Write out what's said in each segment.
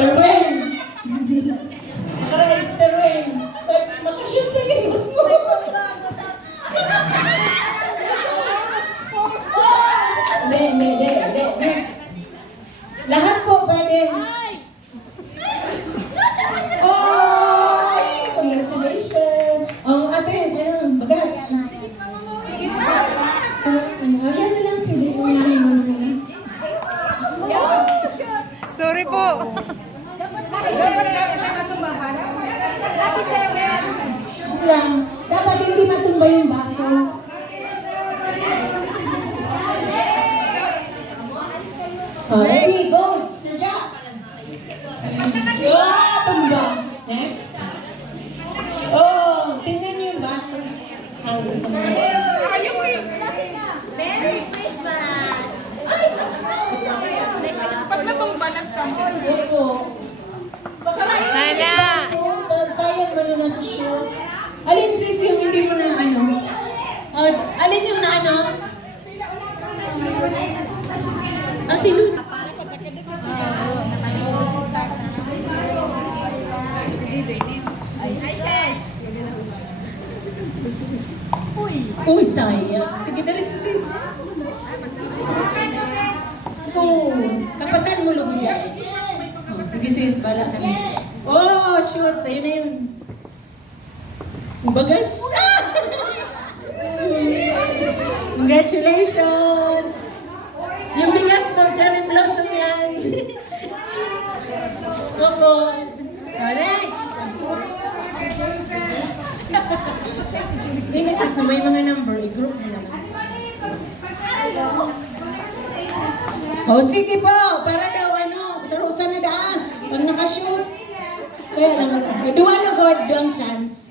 Sir Wayne. Aray, Sir Wayne. Makashoot sa ginod mo. Hindi. Next. Lahat po pwede. Oh! Congratulations! Ate, bagas. So, yan na lang. Hindi ko nahin mo naman. Sorry po. Ito lang. Dapat hindi matumba yung baso. Ready, go! Sir Jack! Yeah, tumba. Next. Oh, tingnan niyo yung baso. Ang gusto mo. Merry Christmas! Pag natumba nagkamot. Opo. Baka may Hala. sayang mo na sa shoot. Alin sis yung hindi mo na ano? Alin yung na ano? Ang tinut. Uy, sayang. Sige, diretso sis. Kapatan mo lugod yan. Sige sis, bala ka na. Oh, shoot. Sa'yo na yun. Bagas. Congratulations! Yung bigas mo, Cherry Blossom yan. Opo. Next! Hindi sis, may mga number. I-group mo naman. Oh, sige po. Para daw, sarusa na daan. Pag nakashoot. Kaya lang, duwa na God, doang chance.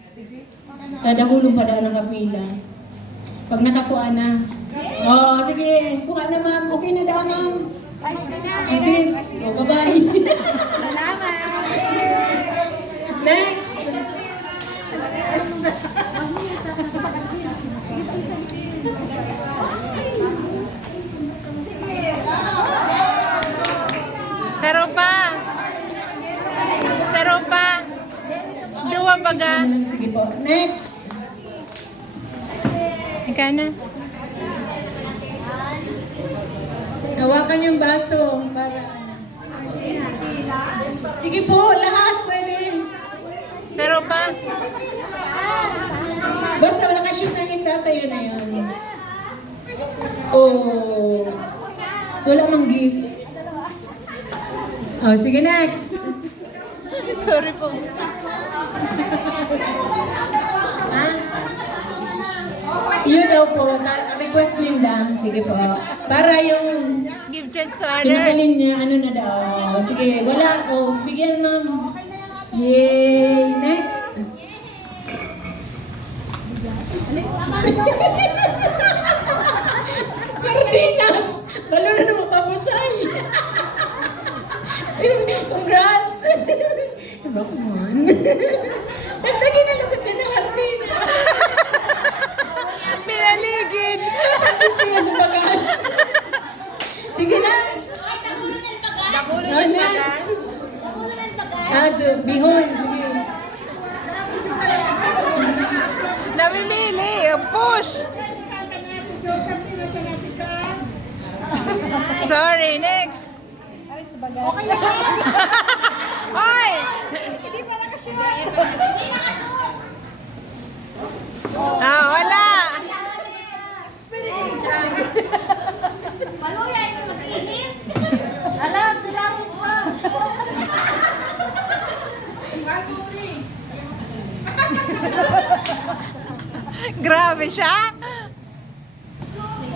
Kada hulong pa daan nakapila. Pag nakakuha na. Oh, sige. Kuha na ma'am. Okay na daan ma'am. Sis. Oh, bye-bye. Next. Saropa. Dua baga. Sige po. Next. Ikaw na. Hawakan yung baso para sige po, lahat pwede. Saropa. Basta nakashoot ng isa, sa'yo na yun. Oh. Wala mang gift. Oh, sige next. Sorry po. Ha? Yun daw po, request Linda. Sige po. Para yung Give chance to other. sinakalin niya, ano na daw. Sige, wala. Oh, bigyan ma'am. Yay! Next. Sardinas! Lalo na naman papusay. Congrats! Diba kuman? Dagdagin na lugod ka ng hardina. Pinaligid. Gusto niya sa bagas. Sige na. Oh, next. Bihon. Sige. Namimili. Push. Sorry, next. Okay lang. Hoy! Hindi pa nakashoot. Ah, wala. Paluya ito mag-ihip. Alam, sila mo pa. Grabe siya.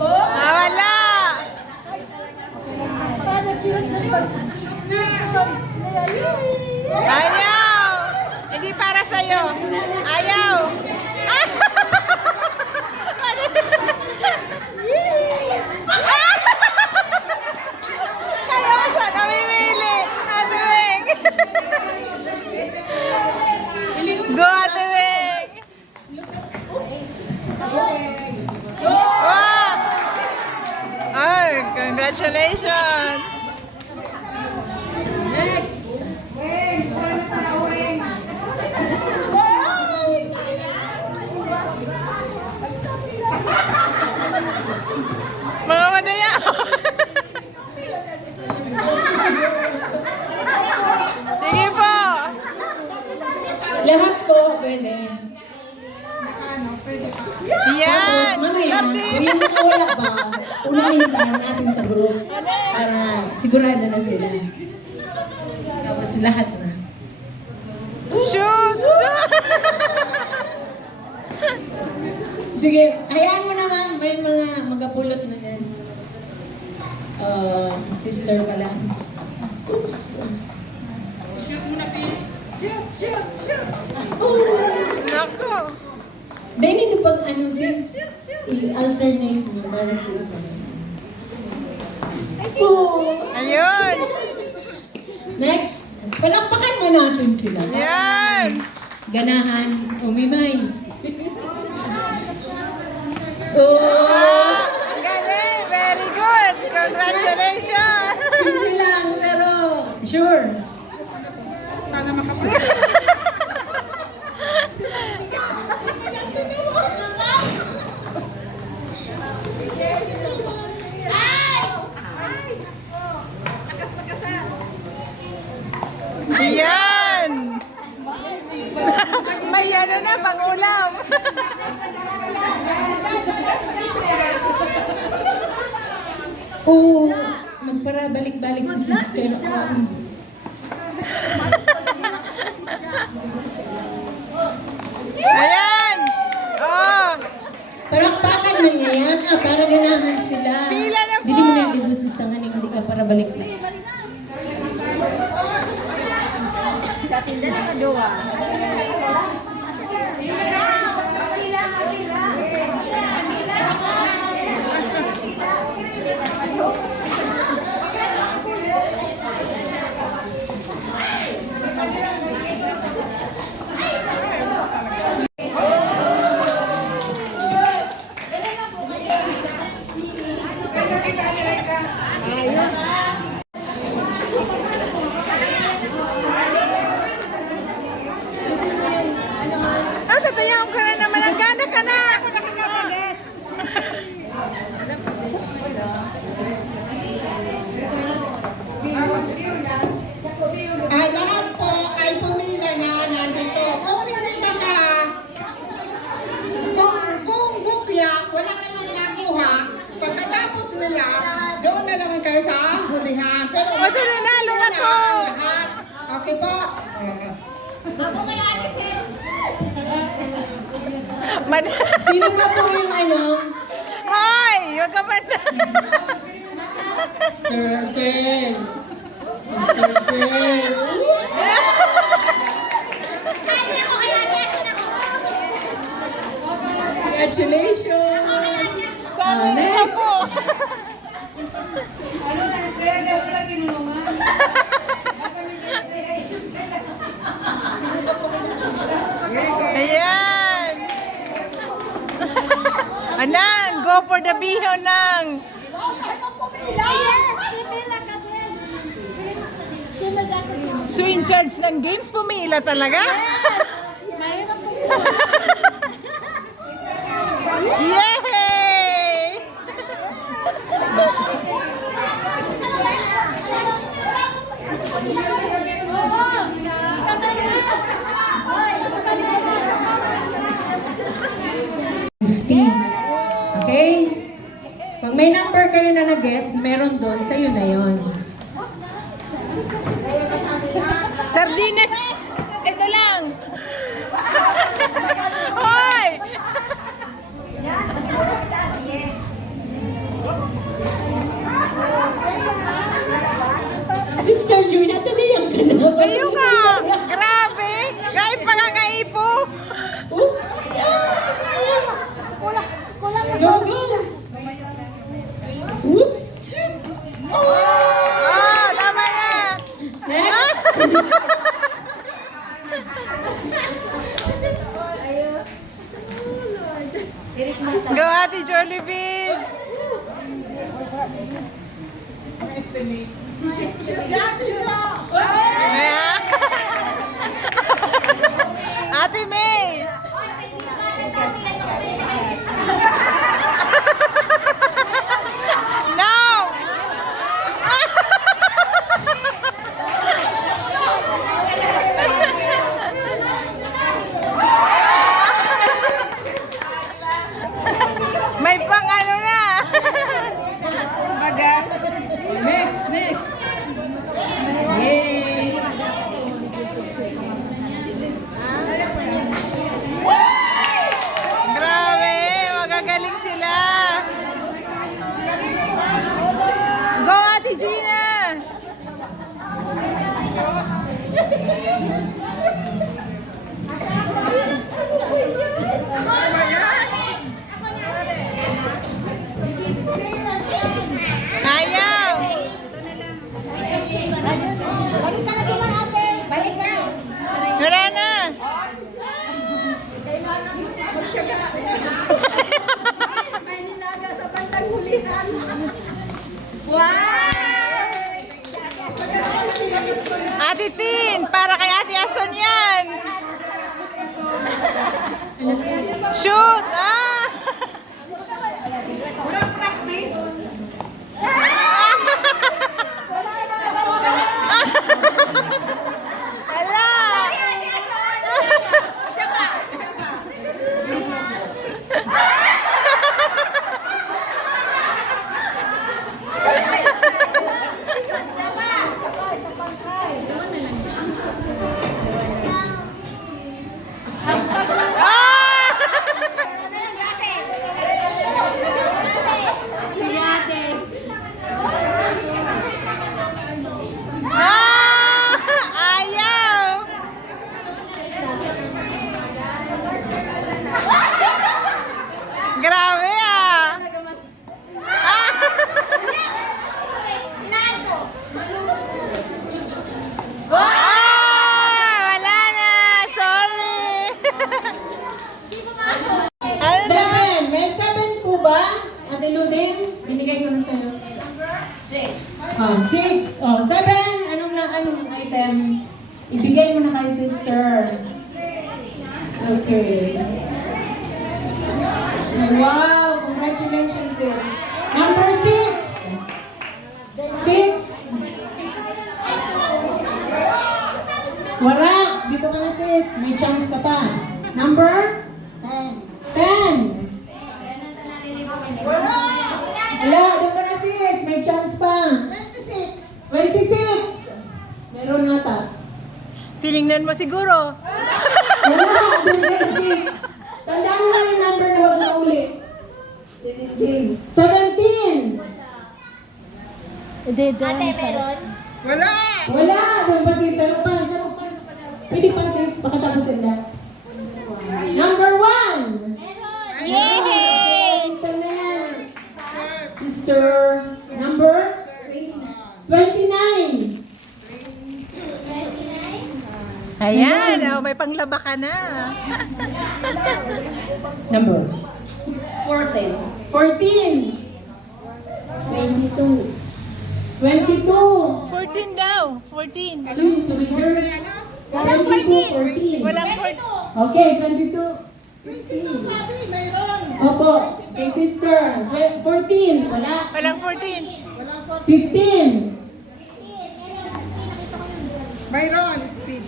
Ah, wala. Ayaw. Hindi para sa'yo. Ayaw. Kaya sa namimili. Ate Weng. Go, Ate Weng. Wow. Ay, congratulations. Next. madaya. Sige po. Lahat po, pwede. Tapos, Yan. mamaya, kung yung nakawala ba, unahin tayo natin sa group para sigurado na sila. Tapos lahat na. Shoot! Sige, hayaan mo na ma'am, may mga magapulot na yan. Sister pala. Oops. Naku. Dahil hindi pag ano sis, i-alternate niyo para sa iba. Oh. Ayun. Next, palakpakan mo natin sila. Yan. Ganahan, umimay. Oh! Galing. Very good. Congratulations. Simple lang, pero sure. Yan. May ano na, pang-ulam. Oo, magpara balik-balik si sister. Ayan. Oh. Palakpakan mo niya yan, para ganahan sila. Pila na po. Hindi mo na ibusis tangan hindi ka para balik na. Sa tinda na kaduwa. Oh, tatayaw ka na naman. Ang gana ka na. Lahat po ay pumila na nandito. Kung hindi ba ka, kung bukya, wala kayong nakuha, pagkatapos nila, doon na naman kayo sa hulihan. Pero Ito nanalo na to. lahat. Okay po? Sino ba po yung ano? Hoy, huwag ka man. Mr. Russell. Mr. Russell. Congratulations! Sabi next. ako. Ayan. Anan, go for the bihon ng so in charge ng games, pumila talaga? Yay! Okay? Pag may number kayo na nag-guess, meron doon, sa'yo na yon. Sardines! Ito lang! Hoy! Mr. Joy, nataniyan ka na. Ayun nga! Grabe! Kahit pangangaipo! Oops! Go, go! Oops! Oh, tama na! Next! Go, Ate Jollibee! Ayan. Ate May! Gina! Ayaw! Balik ka na naman ate. Balik na. Wala na! Ate Tin, para kay Ate Ason yan! Shoot! Ah! Ala! Ah! Ayaw! Grabe ah! Wala na! Sorry! Ano? 7. May 7 po ba? Ate Ludin? Binigay ko na sa'yo. 6. 6. 7. Anong item? Ibigay mo na kay sister. Okay. Wow! Congratulations, sis. Number 6. 6. Wala. Dito ka na, sis. May chance ka pa. Number? 10. Wala, doon ka na, sis. May chance pa. 26. 26. Meron nata. Tinignan mo siguro. Wala, doon ka na, sis. Tandaan mo lang yung number na huwag na ulit. 17. 17. Ate, meron? Wala! Wala, doon pa, sis. Sarupan. Pwede pa, sis. Pakatapusin na. Number 1. Yay! Sister na yan. Sister. Number? 29. Ayan, oh, may panglaba ka na. Number? 14. 22. 22. 14 daw. 14. Ano yung surrender? 22, 14. Walang 14. Okay, 22. 15. Sabi, mayroon. Opo, kay sister. 14. Wala. Walang 14. 15. Mayroon, speed.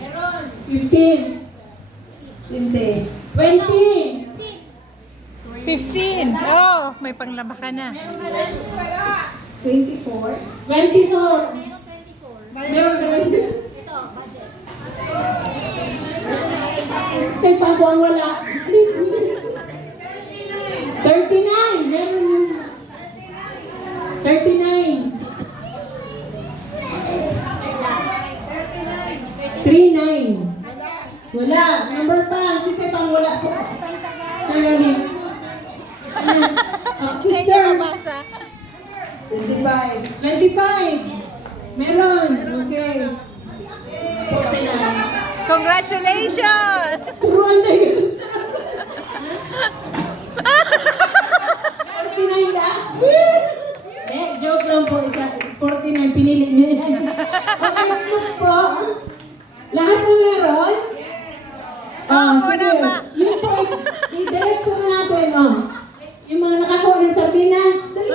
15. 20. 20. 15. Oh, may panglaba ka na. 24. 24. Meron naman sis. Sister pa ako ang wala. 39. Meron. 39. 39. Wala. Number pa. Sister pang wala po. Sir Ronnie. Hindi Sister. mabasa. 25. 25. Meron. Okay. 49. Congratulations! Turuan na yun. 49 na? Joke lang po. 49. Pinili niya yan. Okay, look po. Lahat na meron? Opo sige. na ba? Yung po, i-diretso natin. Yung mga nakakuha ng sardinas. Dali.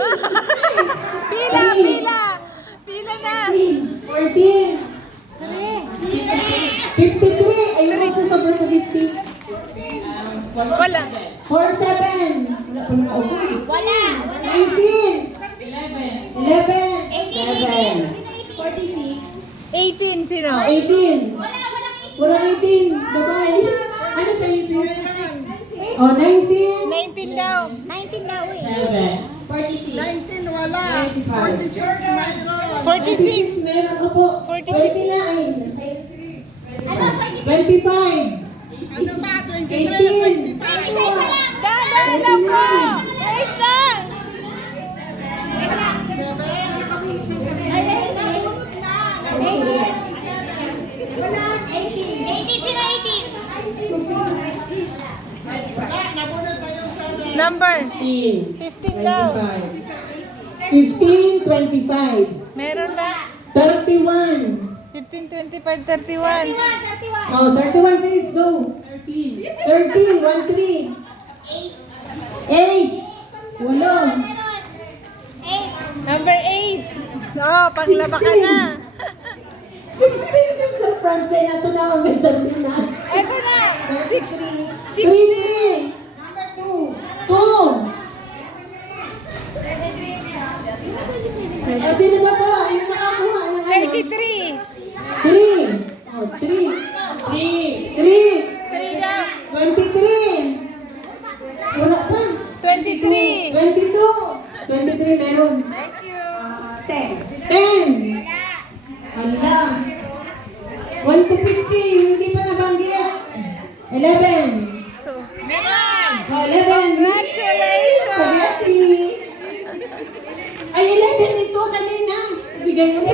Pila, Dali. pila! Pila na! 14. 53. Ayun po sa sobra sa 50. Wala. 47. Wala pa na ako. Wala. 19. 11. 7. 18 sino? 18. Wala 18. Babae. Ano sa'yo, sis? 19. 19 daw. 19 daw eh. 7. 19, wala. 95. 46, mayroon. 46. Meron, opo. 46. 29. Ano, 25. Ano ba? 18. Isa-isa lang. Dahan lang po. Wait lang. Ay, 18. Sino 18? Number. 15. 15 daw. 15, 25. Meron ba? 31. 15, 25, 31. 31. Oh, 31 says go. 30, 1, 3. 8. Walo. Meron. 8. Number 8. Oo, panglaba ka na. 16 says the France ay nato na ang may Sardinas. Ito na. 3, 3. Number 2. 2. Sino ba po? Ano nakakuha? Ano? 33. 3. Oh, 3. 3. 3 daw. 23. Wala pa. 23. 22. 23 meron. Thank you. 10. Hala. 1 to 50. Hindi pa nabanggit. 11. Meron. Oh, 11. Congratulations. Spaghetti. Ay, 11 ito kanina. Bigay mo sa